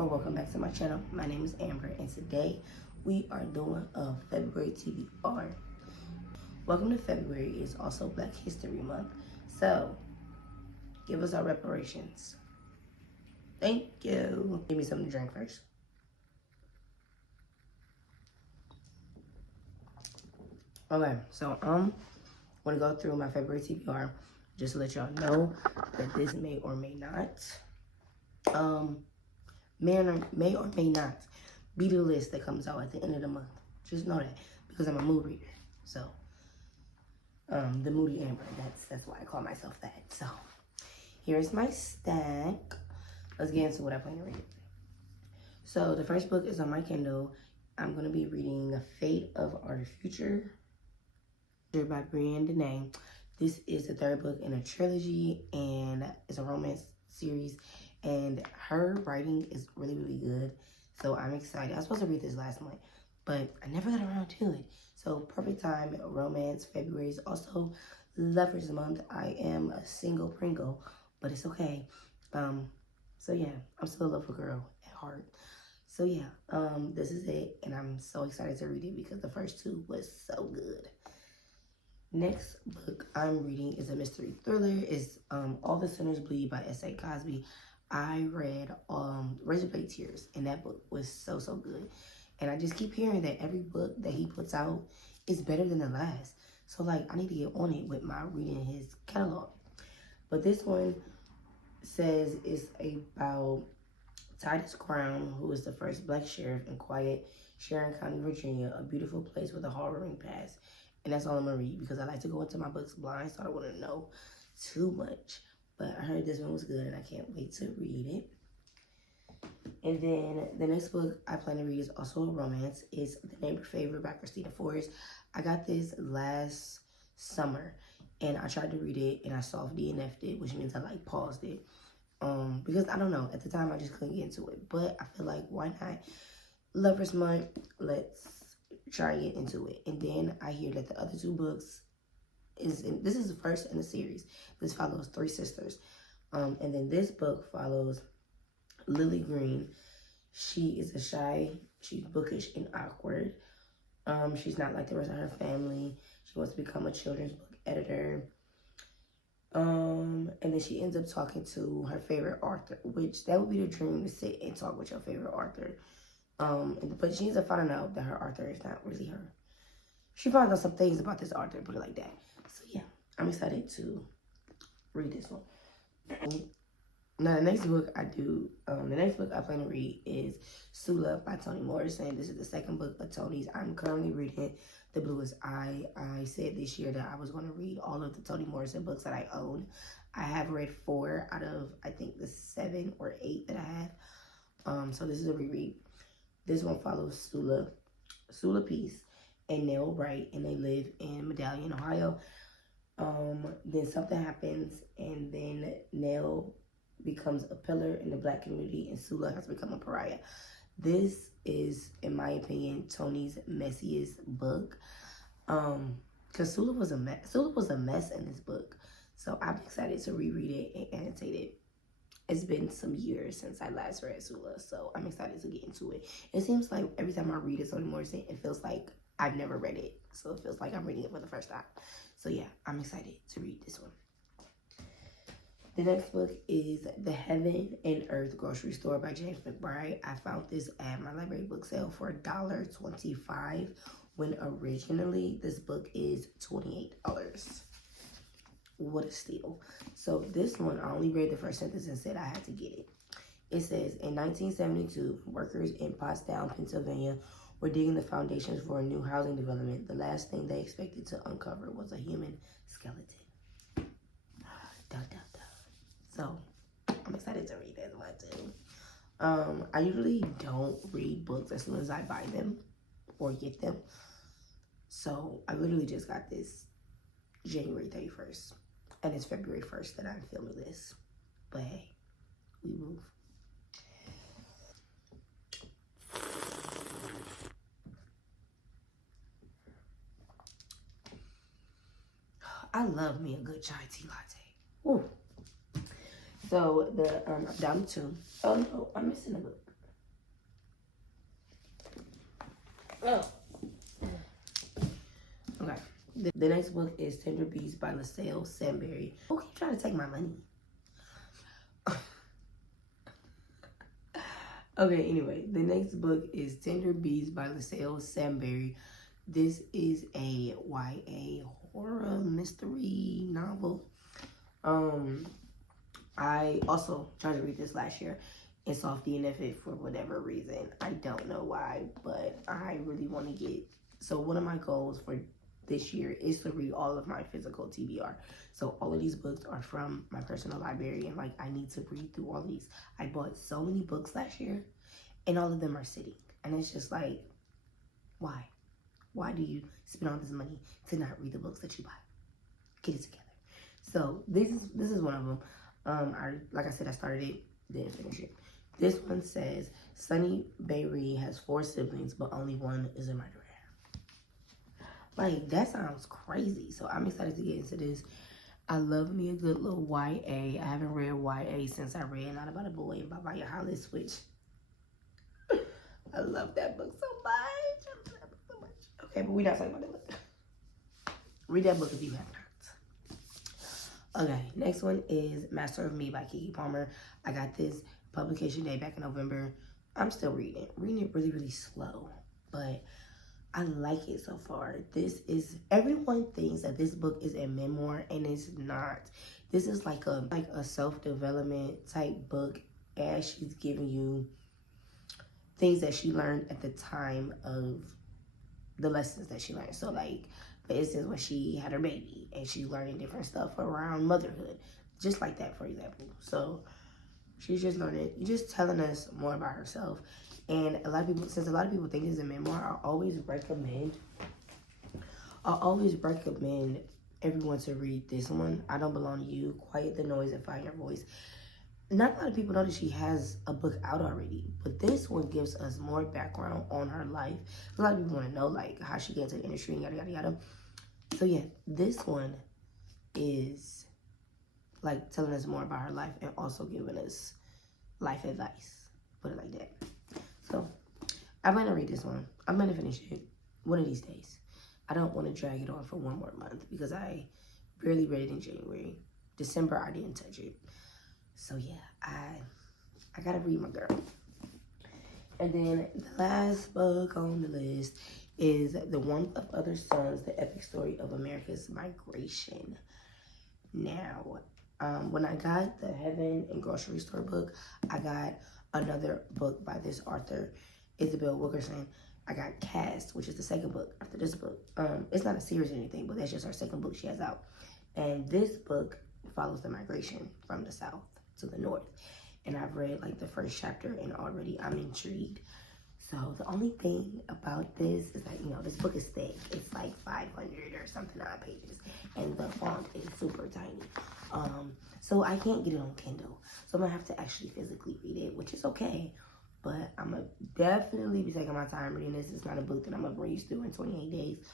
or welcome back to my channel. My name is Amber and today we are doing a February TBR. Welcome to February is also Black History Month, so give us our reparations. Thank you. Give me something to drink first. Okay, so I'm gonna go through my February TBR just to let y'all know that this may or may not may or may not be the list that comes out at the end of the month. Just know that because I'm a mood reader. So the Moody Amber, that's why I call myself that. So here's my stack. Let's get into what I plan to read. So the first book is on my Kindle. I'm gonna be reading Fate of Our Future by Brienne Dene. This is the third book in a trilogy and it's a romance series, and her writing is really, really good. So I'm excited. I was supposed to read this last month, but I never got around to it. So perfect time, romance. February is also Lovers Month. I am a single Pringle, but it's okay. So yeah, I'm still a lover girl at heart. So yeah, this is it, and I'm so excited to read it because the first two was so good. Next book I'm reading is a mystery thriller. It's All the Sinners Bleed by S.A. Cosby. I read Razorblade Tears, and that book was so good. And I just keep hearing that every book that he puts out is better than the last. So like I need to get on it with my reading his catalog. But this one says it's about Titus Crown, who is the first Black sheriff in quiet Sharon County, Virginia, a beautiful place with a harrowing past. And that's all I'm gonna read because I like to go into my books blind, so I don't want to know too much. But I heard this one was good and I can't wait to read it. And then the next book I plan to read is also a romance. It's The Neighbor Favor by Christina Forrest. I got this last summer and I tried to read it and I soft DNF'd it, which means I like paused it. Because I don't know, at the time I just couldn't get into it. But I feel like why not? Lovers Month, let's try to get into it. And then I hear that the other two books this is the first in the series. This follows three sisters. And then this book follows Lily Green. She is she's bookish and awkward. She's not like the rest of her family. She wants to become a children's book editor. And then she ends up talking to her favorite author, which that would be the dream, to sit and talk with your favorite author. But she ends up finding out that her author is not really her. She finds out some things about this author, put it like that. So yeah, I'm excited to read this one. Now the next book I plan to read is Sula by Toni Morrison. This is the second book of Toni's. I'm currently reading The Bluest Eye. I said this year that I was going to read all of the Toni Morrison books that I own. I have read 4 out of, I think, the 7 or 8 that I have. So this is a reread. This one follows Sula Peace and Nell Wright, and they live in Medallion, Ohio. Then something happens, and then Nell becomes a pillar in the Black community, and Sula has become a pariah. This is, in my opinion, Toni's messiest book. Because Sula was a mess in this book. So I'm excited to reread it and annotate it. It's been some years since I last read Sula, so I'm excited to get into it. It seems like every time I read a Toni Morrison, it feels like I've never read it. So it feels like I'm reading it for the first time. So yeah, I'm excited to read this one. The next book is The Heaven and Earth Grocery Store by James McBride. I found this at my library book sale for $1.25 when originally this book is $28. What a steal. So this one, I only read the first sentence and said I had to get it. It says, in 1972, workers in Pottstown, Pennsylvania were digging the foundations for a new housing development. The last thing they expected to uncover was a human skeleton. Dun, dun, dun. So I'm excited to read this one too. I usually don't read books as soon as I buy them or get them. So I literally just got this January 31st. And it's February 1st that I'm filming this. But hey, we move. I love me a good chai tea latte. Ooh. So I'm down to 2. Oh no, I'm missing a book. Oh. Okay. The next book is Tender Bees by LaSalle Sandberry. Oh, keep trying to take my money. Okay, anyway, the next book is Tender Bees by LaSalle Sandberry. This is a YA horror mystery novel. I also tried to read this last year and soft DNF it for whatever reason. I don't know why, but I really want to get... So one of my goals for this year is to read all of my physical TBR. So all of these books are from my personal library, and like I need to read through all of these. I bought so many books last year, and all of them are sitting. And it's just like, why? Why do you spend all this money to not read the books that you buy? Get it together. So this is one of them. Like I said, I started it, didn't finish it. This one says, Sunny Bayri has 4 siblings, but only one is a murderer. Like, that sounds crazy. So I'm excited to get into this. I love me a good little YA. I haven't read YA since I read Not About a Boy by Maya Hollis, which I love that book so much. I love that book so much. Okay, but we're not talking about that book. Read that book if you have not. Okay, next one is Master of Me by Keke Palmer. I got this publication day back in November. I'm still reading it. Reading it really, really slow, but I like it so far. This is... Everyone thinks that this book is a memoir, and it's not. This is like a self-development type book, as she's giving you things that she learned at the time of the lessons that she learned. So like, for instance, when she had her baby and she's learning different stuff around motherhood, just like that, for example. So she's just learning, just telling us more about herself. And a lot of people, since a lot of people think it's a memoir, I always recommend everyone to read this one, I Don't Belong to You, Quiet the Noise and Find Your Voice. Not a lot of people know that she has a book out already, but this one gives us more background on her life. A lot of people want to know like how she got into the industry and yada yada yada. So yeah, this one is like telling us more about her life and also giving us life advice. Put it like that. So I'm gonna read this one. I'm gonna finish it one of these days. I don't want to drag it on for one more month because I barely read it in January. December I didn't touch it. So yeah, I gotta read my girl. And then the last book on the list is The Warmth of Other Suns, The Epic Story of America's Migration. Now, when I got the Heaven and Grocery Store book, I got another book by this author, Isabel Wilkerson. I got Cast, which is the second book after this book. It's not a series or anything, but that's just her second book she has out. And this book follows the migration from the South to the North. And I've read like the first chapter and already I'm intrigued. So the only thing about this is that, you know, this book is thick. It's like 500 or something odd pages. And the font is super tiny. So I can't get it on Kindle. So I'm gonna have to actually physically read it, which is okay. But I'm gonna definitely be taking my time reading this. It's not a book that I'm gonna breeze through in 28 days.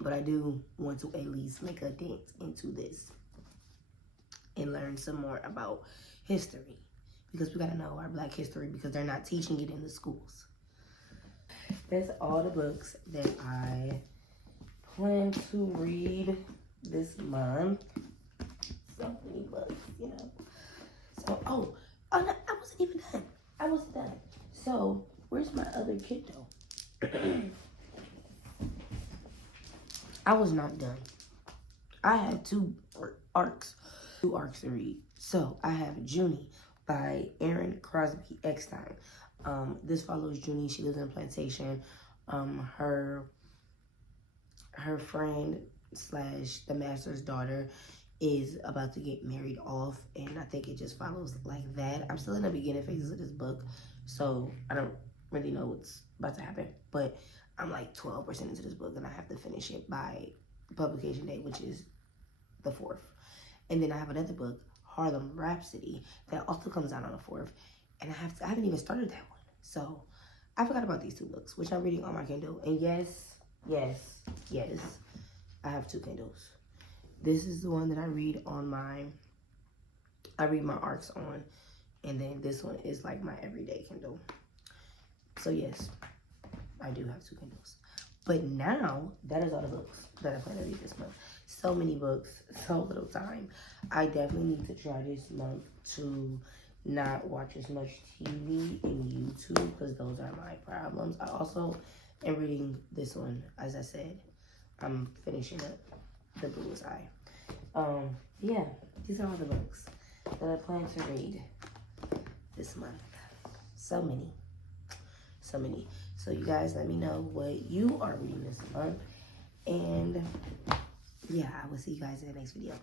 But I do want to at least make a dent into this and learn some more about history, because we gotta know our Black history because they're not teaching it in the schools. That's all the books that I plan to read this month. So many books, you know. So, oh no, I wasn't even done. I wasn't done. So, where's my other Kindle? I was not done. I had two arcs to read. So I have Junie by Erin Crosby Eckstein. This follows Junie. She lives in a plantation. Her friend slash the master's daughter is about to get married off, and I think it just follows like that. I'm still in the beginning phases of this book, so I don't really know what's about to happen, but I'm like 12% into this book, and I have to finish it by publication date, which is the 4th. And then I have another book, Harlem Rhapsody, that also comes out on the 4th, and I haven't even started that one. So I forgot about these 2 books, which I'm reading on my Kindle. And yes, I have 2 Kindles. This is the one that I read my arcs on, and then this one is like my everyday Kindle. So yes, I do have 2 Kindles. But now, that is all the books that I plan to read this month. So many books, so little time. I definitely need to try this month to not watch as much TV and YouTube, because those are my problems. I also am reading this one, as I said. I'm finishing up The Bullseye. Yeah, these are all the books that I plan to read this month. So many. So many. So you guys let me know what you are reading this month. And yeah, I will see you guys in the next video.